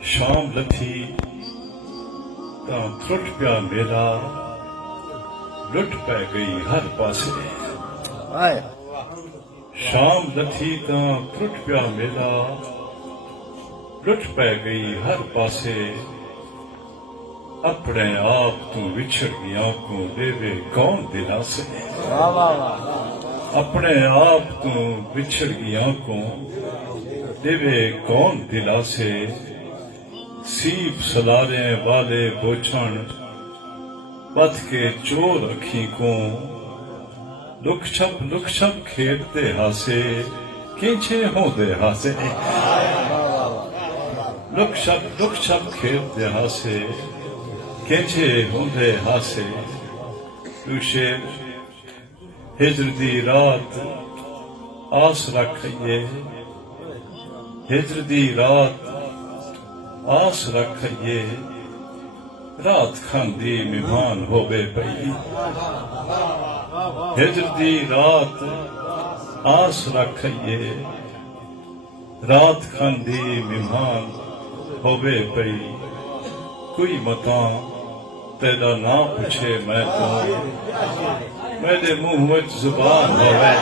शाम लथी तां त्रुट पिया मेला, लुट पै गई हर पासे। शाम लथी तां त्रुट पिया मेला, लुट पै गई हर पासे। अपने आप तू विछड़ गया को देवे कौन दिलासे। अपने आप तू विछड़ गया को देवे कौन दिलासे। सीप सलारे वाले बोछण बथ के चोर अखी को, लुक छप खेलते हासे, किंचे होंदे हासे। लुक छप खेलते हासे, किंचे होंदे हासे। तू शेर हिजर दी रात आस रखिए, हिजर दी रात आस रखिए। रात खांदी मेहमान होवे पई, हिजर दी रात आस रखिए। रात खांदी मेहमान होवे पई। कोई मता तेरा ना पूछे मैं तो, मेरे मुंह विच जुबान होवे।